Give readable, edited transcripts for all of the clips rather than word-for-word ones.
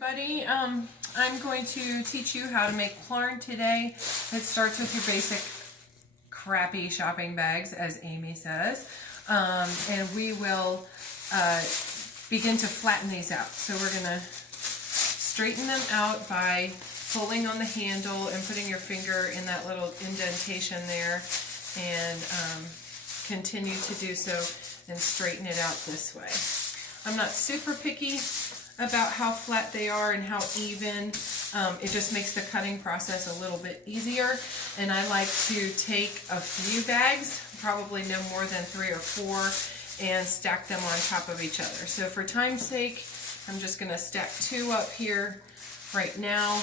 Everybody, I'm going to teach you how to make plarn today. It starts with your basic crappy shopping bags, as Amy says, and we will begin to flatten these out. So we're going to straighten them out by pulling on the handle and putting your finger in that little indentation there, and continue to do so and straighten it out this way. I'm not super picky about how flat they are and how even. It just makes the cutting process a little bit easier, and I like to take a few bags, probably no more than 3 or 4, and stack them on top of each other. So for time's sake, I'm just going to stack 2 up here right now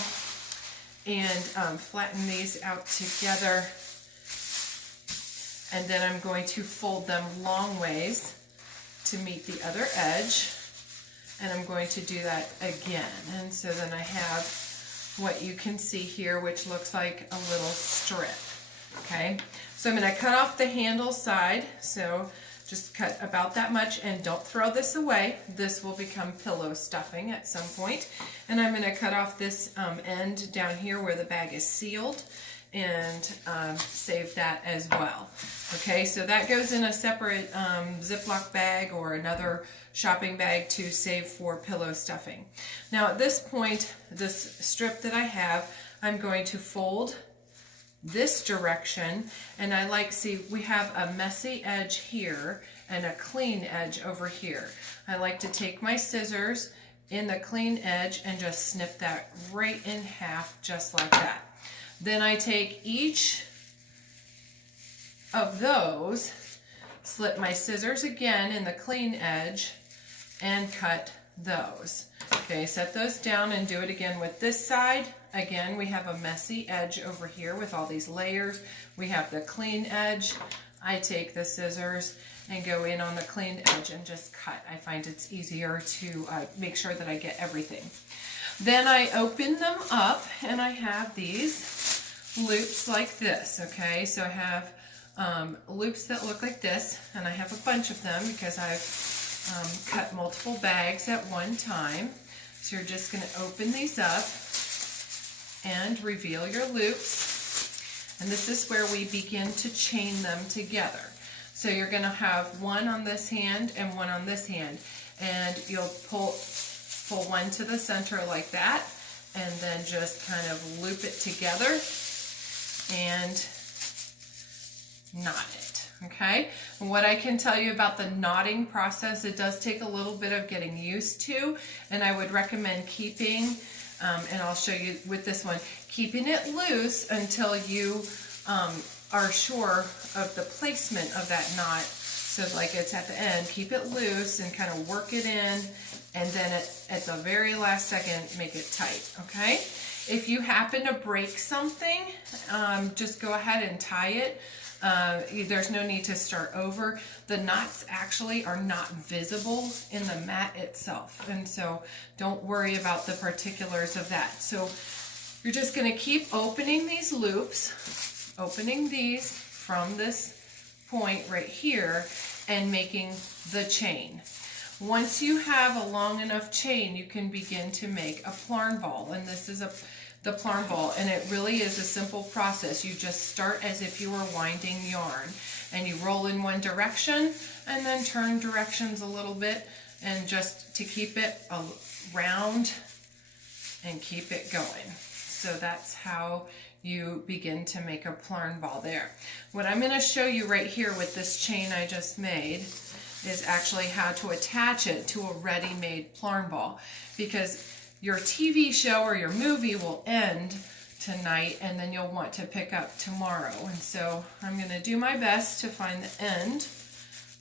and flatten these out together, and then I'm going to fold them long ways to meet the other edge, and I'm going to do that again. And so then I have what you can see here, which looks like a little strip. Okay, so I'm going to cut off the handle side, so just cut about that much, and don't throw this away. This will become pillow stuffing at some point. And I'm going to cut off this end down here where the bag is sealed, and save that as well. Okay, so that goes in a separate Ziploc bag or another shopping bag to save for pillow stuffing. Now at this point, this strip that I have, I'm going to fold this direction, and I like, see, we have a messy edge here and a clean edge over here. I like to take my scissors in the clean edge and just snip that right in half, just like that. Then I take each of those, slip my scissors again in the clean edge, and cut those. Okay, set those down and do it again with this side. Again, we have a messy edge over here with all these layers. We have the clean edge. I take the scissors and go in on the clean edge and just cut. I find it's easier to make sure that I get everything. Then I open them up, and I have these loops like this. Okay, so I have loops that look like this, and I have a bunch of them because I've cut multiple bags at one time. So you're just going to open these up and reveal your loops, and this is where we begin to chain them together. So you're going to have one on this hand and one on this hand, and you'll pull one to the center like that, and then just kind of loop it together and knot it. Okay, and what I can tell you about the knotting process, it does take a little bit of getting used to, and I would recommend keeping, and I'll show you with this one, keeping it loose until you are sure of the placement of that knot. So like it's at the end, keep it loose and kind of work it in, and then at the very last second, make it tight. Okay, if you happen to break something, just go ahead and tie it. There's no need to start over. The knots actually are not visible in the mat itself, and so don't worry about the particulars of that. So you're just going to keep opening these loops, opening these from this point right here, and making the chain. Once you have a long enough chain, you can begin to make a plarn ball, and this is the plarn ball, and it really is a simple process. You just start as if you were winding yarn, and you roll in one direction and then turn directions a little bit, and just to keep it round and keep it going. So that's how you begin to make a plarn ball there. What I'm going to show you right here with this chain I just made is actually how to attach it to a ready-made plarn ball, because your TV show or your movie will end tonight, and then you'll want to pick up tomorrow. And so I'm going to do my best to find the end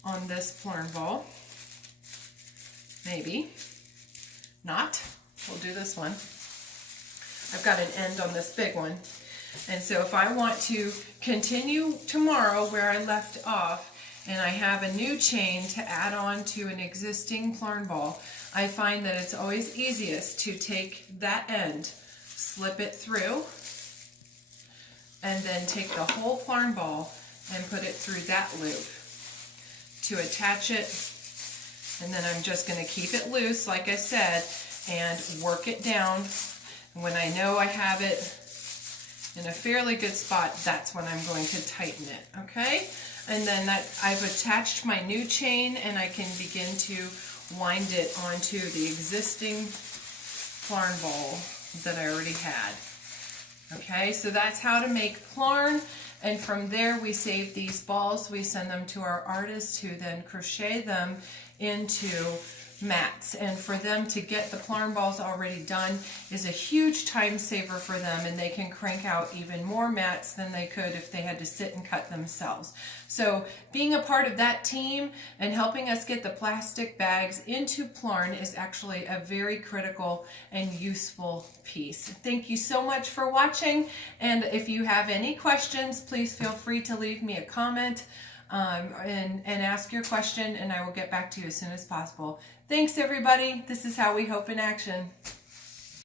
on this plarn ball. Maybe not. We'll do this one. I've got an end on this big one. And so if I want to continue tomorrow where I left off, and I have a new chain to add on to an existing plarn ball, I find that it's always easiest to take that end, slip it through, and then take the whole plarn ball and put it through that loop to attach it. And then I'm just going to keep it loose, like I said, and work it down. When I know I have it in a fairly good spot, that's when I'm going to tighten it, okay? And then that I've attached my new chain, and I can begin to wind it onto the existing plarn ball that I already had. Okay, so that's how to make plarn, and from there we save these balls. We send them to our artists who then crochet them into mats, and for them to get the plarn balls already done is a huge time saver for them, and they can crank out even more mats than they could if they had to sit and cut themselves. So being a part of that team and helping us get the plastic bags into plarn is actually a very critical and useful piece. Thank you so much for watching, and if you have any questions, please feel free to leave me a comment and ask your question, and I will get back to you as soon as possible. Thanks, everybody. This is How We Hope in Action.